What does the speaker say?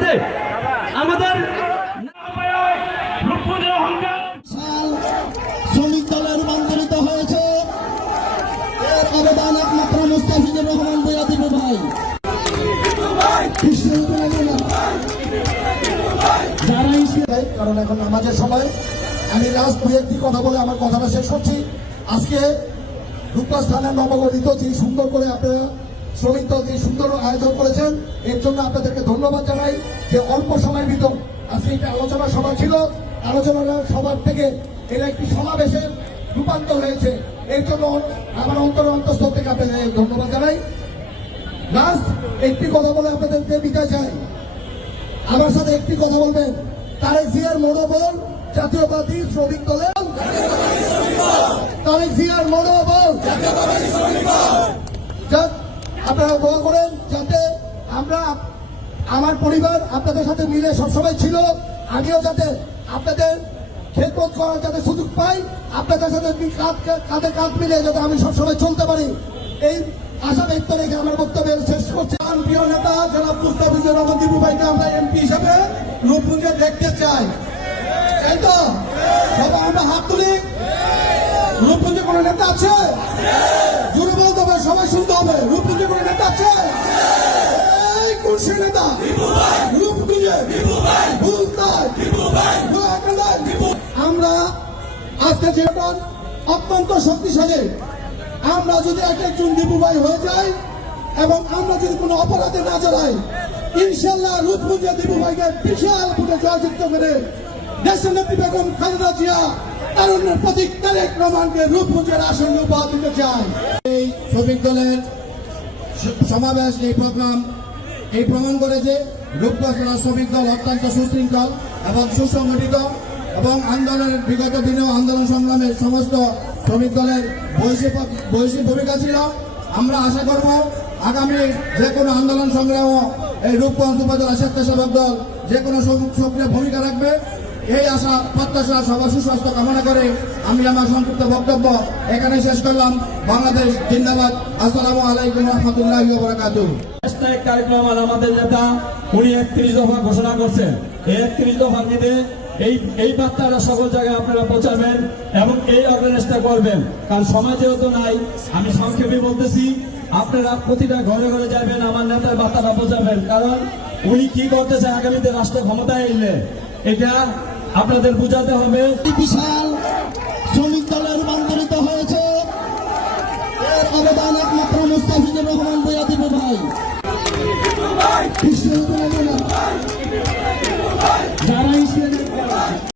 সাথে আমাদের রূপান্তরিত হয়েছে। কারণ এখন নামাজের সময়। আমি লাস্ট দুই একটি কথা বলে আমার কথাটা শেষ করছি। আজকে রূপা স্থানের নবগঠিত যে সুন্দর করে আপনারা শ্রমিক দল যে সুন্দর আয়োজন করেছেন। এর জন্য আপনাদেরকে ধন্যবাদ জানাই যে অল্প সময়ের ভিতর আজকে একটা আলোচনা সভা ছিল। আলোচনা সভার থেকে এর একটি সমাবেশে রূপান্তর হয়েছে। এর জন্য আমার অন্তর অন্তঃস্থল থেকে আপনাদের ধন্যবাদ জানাই। লাস্ট একটি কথা বলে আপনাদেরকে বিদায় চাই। আমার সাথে একটি কথা বলবেন। তারেক জিয়ার মনোবল জাতীয়বাদী শ্রমিক দলের তারেক জিয়ার মনোবল আপনারা দোয়া করেন যাতে আমরা আমার পরিবার আপনাদের সাথে মিলে সবসময় ছিল। আমিও যাতে আপনাদের খেদমত করার যাতে সুযোগ পাই, আপনাদের সাথে কাঁধে কাঁধ মিলে যাতে আমি সবসময় চলতে পারি। এই আশা ব্যক্ত রেখে আমার বক্তব্য শেষ করছি। প্রিয় নেতা, জনাব মুস্তাফিজুর রহমান দিবু ভাইকে আমরা এমপি হিসাবে রূপপুঞ্জে দেখতে চাই। তাই তো, সবাই আমরা হাত তুলি। রূপপুঞ্জে কোনো নেতা আছে? সবাই শুনতে হবে। রূপপুঞ্জে কোনো নেতা আছে এই নেতা। নোয়াখালীর। আমরা আজকে যেরকম অত্যন্ত শক্তিশালী। আমরা যদি এক একজন দীপু ভাই হয়ে যাই এবং আমরা যদি কোনো অপরাধে না জড়াই ইনশাল্লাহ রূপপুঞ্জে দীপু ভাইকে বিশাল ভোটে জয়যুক্ত করে দেশের নেত্রী বেগম খালেদা জিয়া তারুণ্যের প্রতীক তারেক রহমানকে রূপপুঞ্জের আসন উপহার দিতে চাই। শ্রমিক দলের সমাবেশ এই প্রোগ্রাম, এই প্রমাণ করেছে রূপগঞ্জ শ্রমিক দল অত্যন্ত সুশৃঙ্খল এবং সুসংগঠিত এবং আন্দোলনের বিগত দিনেও আন্দোলন সংগ্রামের সমস্ত শ্রমিক দলের বৈশ্বিক ভূমিকা ছিল। আমরা আশা করব আগামী যে কোনো আন্দোলন সংগ্রাম এই রূপগঞ্জ উপজেলা স্বেচ্ছাসেবক দল যে কোনো সক্রিয় ভূমিকা রাখবে। এই আশা, প্রত্যাশা, সবার সুস্বাস্থ্য কামনা করে আমি আমার সংক্ষিপ্ত বক্তব্য এখানে শেষ করলাম। বাংলাদেশ জিন্দাবাদ। আসসালামু আলাইকুম রহমতুল্লাহ বরাকাতুহ। একটা কার্যক্রম আমাদের নেতা, উনি একত্রিশ দফা ঘোষণা করছেন। একত্রিশ দফা নিতে এই এই বার্তাটা সকল জায়গায় আপনারা পৌঁছাবেন এবং এই অ্যাওয়ারনেসটা করবেন। কারণ সময় যেহেতু নাই, আমি সংক্ষেপে বলতেছি, আপনারা প্রতিটা ঘরে ঘরে যাবেন আমার নেতার বার্তাটা পৌঁছাবেন। কারণ উনি কি করতেছে, আগামীতে রাষ্ট্র ক্ষমতায় এলে, এটা আপনাদের বুঝাতে হবে। বিশাল শ্রমিক দলে রূপান্তরিত হয়েছে। এর অবদান একমাত্র মুস্তাফিজুর রহমান বইয়া দিবে ভাই। কৃষ্ণ